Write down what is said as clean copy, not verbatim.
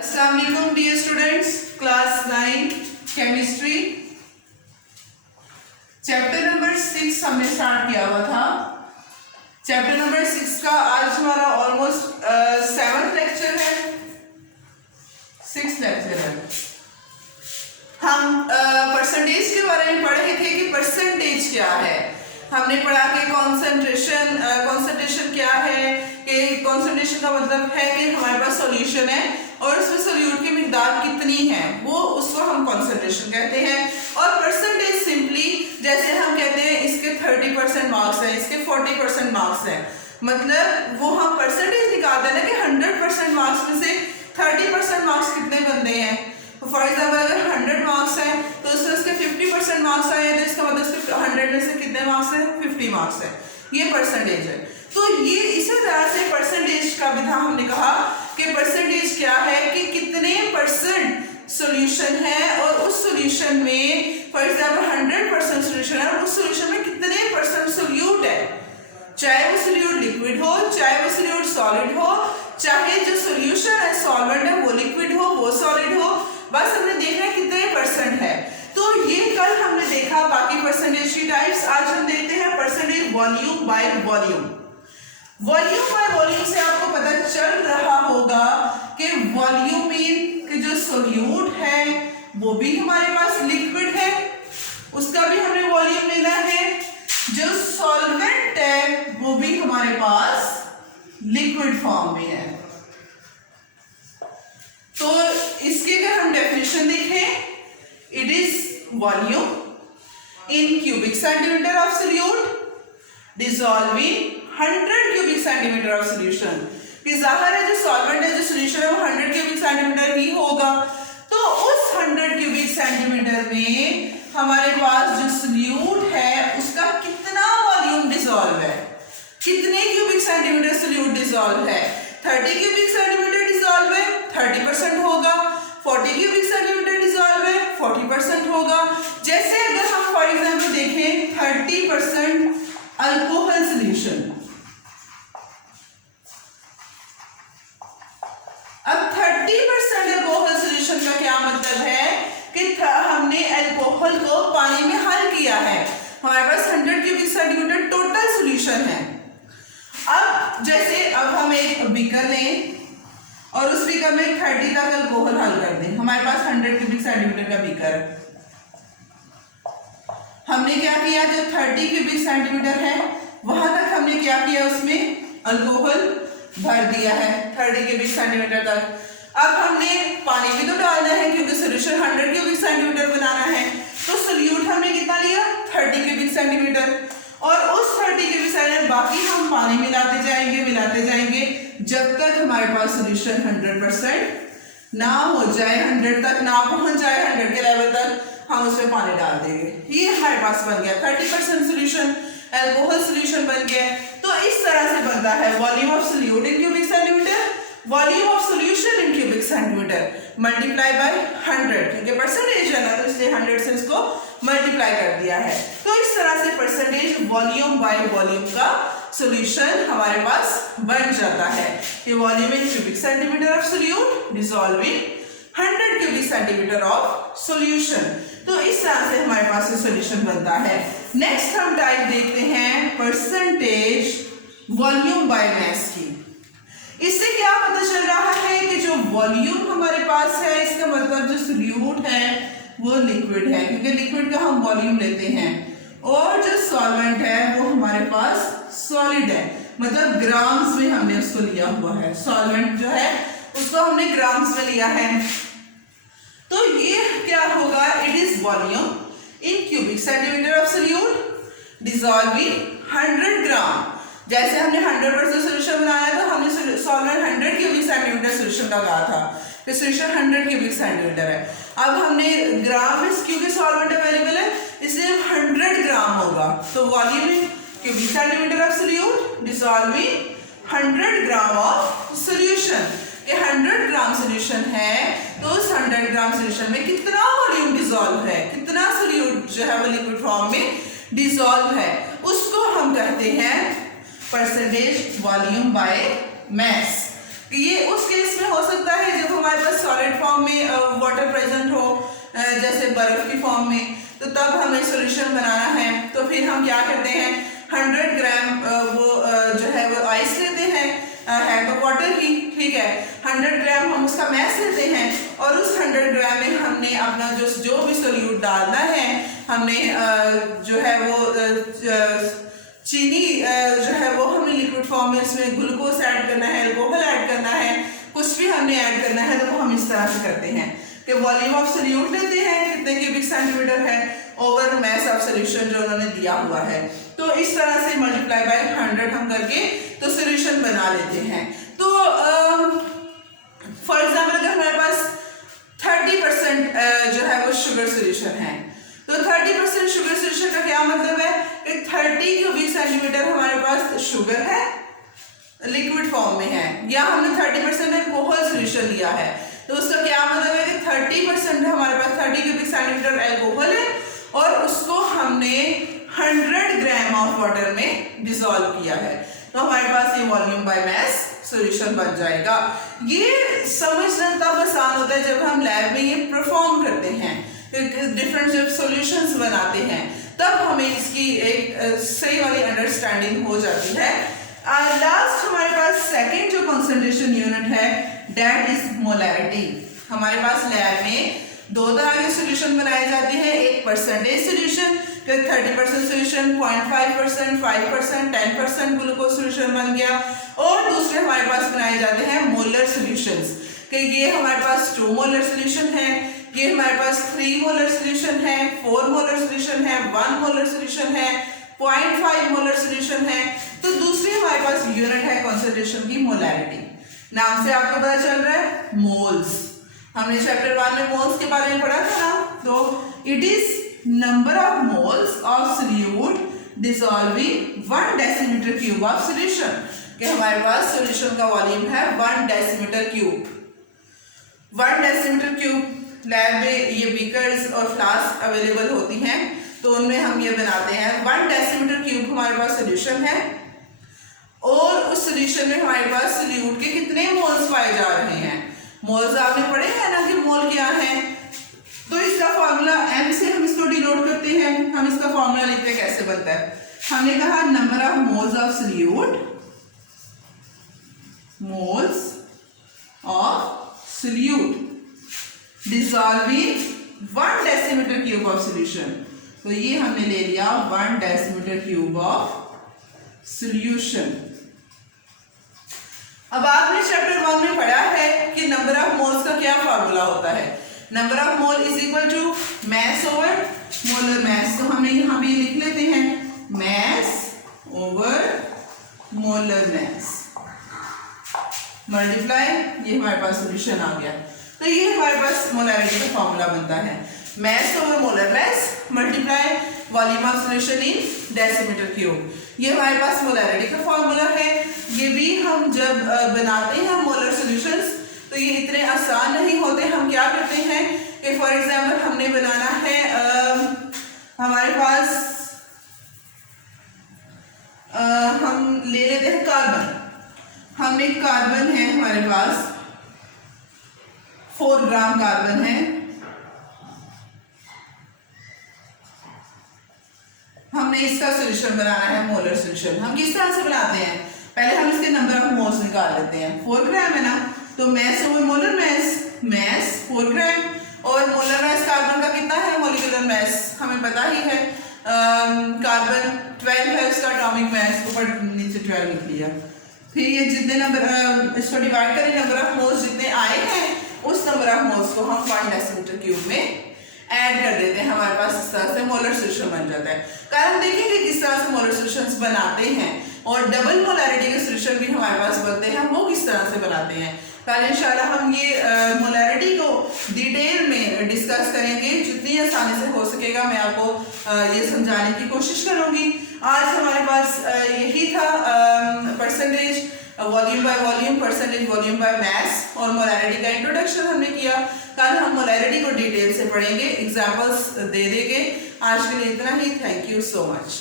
अस्सलाम वालेकुम dear students, class 9 chemistry chapter number 6 हमने स्टार्ट किया हुआ था। चैप्टर नंबर 6 का आज हमारा ऑलमोस्ट 7th लेक्चर है, 6th लेक्चर है। हम परसेंटेज के बारे में पढ़ रहे थे कि परसेंटेज क्या है। हमने पढ़ा कि कंसंट्रेशन क्या है, कि कंसंट्रेशन का मतलब है कि हमारे पास सॉल्यूशन है और उसमें सोल्यूट की मिकदार कितनी है, वो उसको हम कंसंट्रेशन कहते हैं। और परसेंटेज सिंपली जैसे हम कहते हैं इसके 30% मार्क्स है, इसके 40% मार्क्स है, मतलब वो हम परसेंटेज निकालते हैं ना कि 100% मार्क्स में से 30% मार्क्स कितने बनते हैं। फॉर एग्जाम्पल अगर 100 मार्क्स है तो उसमें उसके 50% मार्क्स आए तो इसका मतलब उसके 100 में से कितने मार्क्स है, 50 मार्क्स है। ये परसेंटेज है। तो ये इसी तरह से परसेंटेज का भी था। हमने कहा कि परसेंटेज क्या है कि कितने परसेंट सोल्यूशन है और उस सोल्यूशन में फॉर एग्जाम्पल 100% सोल्यूशन है, उस सोल्यूशन में कितने परसेंट सोल्यूट है, चाहे वो सोल्यूट लिक्विड हो, चाहे वो सोल्यूट सॉलिड हो, चाहे जो सोल्यूशन है सॉल्वेंट है वो लिक्विड हो, वो सॉलिड हो, बस हमने देखना है कितने परसेंट है। तो ये कल हमने देखा। बाकी परसेंटेज की टाइप्स आज हम देखते हैं। Percentage volume by volume. Volume by volume से आपको पता चल रहा होगा कि वॉल्यूम मीन कि जो सोल्यूट है वो भी हमारे पास लिक्विड है, उसका भी हमें वॉल्यूम लेना है। जो सॉल्वेंट है वो भी हमारे पास लिक्विड फॉर्म में है। तो इसके अगर हम डेफिनेशन देखें, it is volume in cubic centimetre of solute dissolving 100 cubic centimetre of solution. कि जाहिर है जो सॉल्वेंट है, जो सोल्यूशन है वो 100 क्यूबिक सेंटीमीटर ही होगा। तो उस 100 क्यूबिक सेंटीमीटर में हमारे पास जो सोल्यूट है उसका कितना वॉल्यूम डिसॉल्व है, कितने क्यूबिक सेंटीमीटर सोल्यूट डिसॉल्व है। 30 क्यूबिक सेंटीमीटर डिसॉल्व है, 30% होगा। 40 क्यूबिक सेंटीमीटर डिसॉल्व है, 40% होगा। जैसे अगर हम फॉर एग्जांपल देखें 30% अल्कोहल सोल्यूशन। अब 30% अल्कोहल सोल्यूशन का क्या मतलब है कि हमने अल्कोहल को पानी में हल किया है, हमारे पास 100 क्यूबिक सेंटीमीटर टोटल सोल्यूशन है। अब जैसे अब हम एक बीकर लें और उस बीकर में 30 तक अल्कोहल हल कर दें। हमारे पास 100 क्यूबिक सेंटीमीटर का बीकर है। हमने क्या किया, जो 30 क्यूबिक सेंटीमीटर है वहां तक हमने क्या किया, उसमें अल्कोहल भर दिया है 30 क्यूबिक सेंटीमीटर तक। अब हमने पानी भी तो डालना है क्योंकि सोल्यूशन 100 क्यूबिक सेंटीमीटर बनाना है। तो सोल्यूट हमने कितना लिया, 30 क्यूबिक सेंटीमीटर। और उस 30 क्यूबिक सेंटीमीटर बाकी हम पानी मिलाते जाएंगे जब तक हमारे पास सोल्यूशन 100% ना हो जाए, 100 तक ना पहुंच जाए, 100 के लेवल तक हम उसमें पानी डाल देंगे। ये हमारे पास बन गया 30% सोल्यूशन, अल्कोहल सोल्यूशन बन गया। तो इस तरह से बनता है volume of solute in cubic centimetre, volume of solution in cubic centimetre multiply by 100, क्योंकि परसेंटेज है ना तो इसलिए 100 से इसको मल्टीप्लाई कर दिया है। तो इस तरह से परसेंटेज वॉल्यूम बाय वॉल्यूम का सॉल्यूशन हमारे पास बन जाता है कि volume in cubic centimetre of solute dissolving 100 cubic centimetre of solution. तो इस तरह से हमारे पास ये सॉल्यूशन बनता है। नेक्स्ट हम टाइप देखते हैं परसेंटेज वॉल्यूम बाय मास की। इससे क्या पता चल रहा है कि जो वॉल्यूम हमारे पास है इसका मतलब जो सोल्यूट है वो लिक्विड है, क्योंकि लिक्विड का हम वॉल्यूम लेते हैं, और जो सॉल्वेंट है वो हमारे पास सॉलिड है, मतलब ग्राम्स में हमने उसको लिया हुआ है। सॉल्वेंट जो है उसको हमने ग्राम्स में लिया है। तो ये क्या होगा, it is volume in cubic centimetre of solute dissolving 100 ग्राम। जैसे हमने 100% सोल्यूशन बनाया तो हमने सॉल्वेंट 100 क्यूबिक सेंटीमीटर सोल्यूशन का कहा था, तो सोल्यूशन 100 क्यूबिक सेंटीमीटर है। अब हमने ग्राम में क्योंकि सॉल्वेंट अवेलेबल है इसलिए 100 ग्राम होगा। तो volume in cubic centimetre of solute dissolving 100 gram of solution. कि 100 ग्राम सोल्यूशन है तो उस 100 ग्राम सोल्यूशन में कितना वॉल्यूम डिसॉल्व है, कितना सोल्यूट जो है वो लिक्विड फॉर्म में डिसॉल्व है, उसको हम कहते हैं परसेंटेज वॉल्यूम बाय मास। ये उस केस में हो सकता है जब हमारे पास फॉर्म में वाटर प्रेजेंट हो, जैसे बर्फ की फॉर्म में, तो तब हमें सॉल्यूशन बनाना है। तो फिर हम क्या करते हैं, 100 ग्राम जो है वो आइस लेते हैं, है तो वाटर ही, ठीक है। 100 ग्राम हम उसका मैस लेते हैं और उस 100 ग्राम में हमने अपना जो भी सोल्यूट डालना है, हमने जो है वो चीनी जो है वो हमने लिक्विड फॉर्म में इसमें ग्लूकोज ऐड करना है, अल्कोहल ऐड करना है, कुछ भी हमने ऐड करना है, तो वो हम इस तरह से करते हैं कि वॉल्यूम ऑफ सोल्यूट लेते हैं कितने क्यूबिक सेंटीमीटर है ओवर मैस ऑफ सोल्यूशन जो उन्होंने दिया हुआ है, तो इस तरह से मल्टीप्लाई बाय 100 हम करके तो सोल्यूशन बना लेते हैं। तो फॉर एग्जाम्पल अगर हमारे पास 30% जो है वो शुगर सोल्यूशन है, तो 30% शुगर सोल्यूशन का क्या मतलब है कि 30 क्यूबिक सेंटीमीटर हमारे पास शुगर है, लिक्विड फॉर्म में है, या हमने 30% अल्कोहल सोल्यूशन लिया है, तो उसका क्या मतलब है कि 30% हमारे पास 30 क्यूबिक सेंटीमीटर अल्कोहल है और उसको हमने 100 ग्राम ऑफ वाटर में डिसॉल्व किया है, तो हमारे पास ये वॉल्यूम बाय मैस सॉल्यूशन बन जाएगा। ये समझना तब आसान होता है जब हम लैब में ये परफॉर्म करते हैं, डिफरेंट जब सॉल्यूशंस बनाते हैं, तब हमें इसकी एक सही वाली अंडरस्टैंडिंग हो जाती है। लास्ट हमारे पास सेकंड जो कंसंट्रेशन यूनिट है दैट इज मोलैरिटी। हमारे पास लैब में दो तरह के सॉल्यूशन बनाए जाते हैं, एक परसेंटेज सॉल्यूशन, फिर 30% सॉल्यूशन, 0.5%, 5%, 10% ग्लूकोज सॉल्यूशन बन गया, और दूसरे हमारे पास बनाए जाते हैं मोलर सॉल्यूशंस, कि ये हमारे पास 2 मोलर सॉल्यूशन है, ये हमारे पास 3 मोलर सॉल्यूशन है, 4 मोलर सॉल्यूशन है, 1 मोलर सॉल्यूशन है, 0.5 मोलर सॉल्यूशन है। तो दूसरी हमारे पास यूनिट है कंसंट्रेशन की मोलैरिटी, नाम से आपको पता चल रहा है मोल्स, हमने चैप्टर 1 में मोल्स के बारे में पढ़ा था ना, तो it is number of moles of solute dissolving 1 decimetre cube of solution, कि हमारे पास सॉल्यूशन का वॉल्यूम है 1 decimetre cube. 1 decimetre cube lab में ये बीकर्स और फ्लास्क अवेलेबल होती हैं, तो उनमें हम ये बनाते हैं। 1 डेसीमीटर क्यूब हमारे पास सोल्यूशन है और उस सोल्यूशन में हमारे पास सोल्यूट के कितने मोल्स पाए जा रहे हैं। मोल्स आपने पढ़े हैं ना कि मोल क्या है, तो इसका फॉर्मूला m से हम इसको डिनोट करते हैं। हम इसका फॉर्मूला लिखते हैं, कैसे बनता है, हमने कहा number of moles of solute, moles of solute dissolving 1 decimetre cube of solution, तो ये हमने ले लिया 1 डेसीमीटर क्यूब ऑफ सोल्यूशन। अब आपने चैप्टर 1 में पढ़ा है कि नंबर ऑफ मोल्स का क्या फार्मूला होता है, number of mole is equal to mass over molar mass, तो हमने यहाँ भी लिख लेते हैं mass over molar mass multiply, ये हमारे पास सोल्यूशन आ गया। तो ये हमारे पास मोलैरिटी का फॉर्मूला बनता है, mass over molar mass multiply volume of solution in decimetre cube, ये हमारे पास मोलैरिटी का फॉर्मूला है। ये भी हम जब बनाते हैं मोलर सॉल्यूशंस तो ये इतने आसान नहीं होते। हम क्या करते हैं कि फॉर एग्जांपल हमने बनाना है हमारे पास हम ले लेते हैं कार्बन, हमने कार्बन है हमारे पास 4 ग्राम कार्बन है, हमने इसका सॉल्यूशन बनाना है मोलर सॉल्यूशन। हम किस तरह से बनाते हैं, पहले हम इसके नंबर ऑफ मोल्स निकाल लेते हैं। 4 ग्राम है ना, तो mass over molar mass, mass 4 gram, और मोलर मैस कार्बन का कितना है, मोलिकुलर मैस हमें पता ही है, कार्बन 12 है उसका एटॉमिक मैस, ऊपर नीचे 12 लिख लिया। फिर ये जितने नंबर इसको डिवाइड करें, नंबर ऑफ मोल्स जितने आए हैं उस नंबर ऑफ मोल्स को हम 1 डेसीमीटर क्यूब में ऐड कर देते हैं, हमारे पास इस तरह से मोलर सॉल्यूशन बन जाता है। कल हम देखेंगे किस तरह से मोलर सॉल्यूशंस बनाते हैं, और डबल मोलैरिटी के सॉल्यूशन भी हमारे पास बनते हैं, वो किस तरह से बनाते हैं। कल इंशाल्लाह हम ये मोलैरिटी को डिटेल में डिस्कस करेंगे, जितनी आसानी से हो सकेगा मैं आपको ये समझाने की कोशिश करूंगी। आज हमारे पास यही था percentage volume by volume, percentage volume by mass, और मोलैरिटी का इंट्रोडक्शन हमने किया। कल हम मोलैरिटी को डिटेल से पढ़ेंगे, एग्जाम्पल्स दे देंगे। आज के लिए इतना ही, थैंक यू सो मच।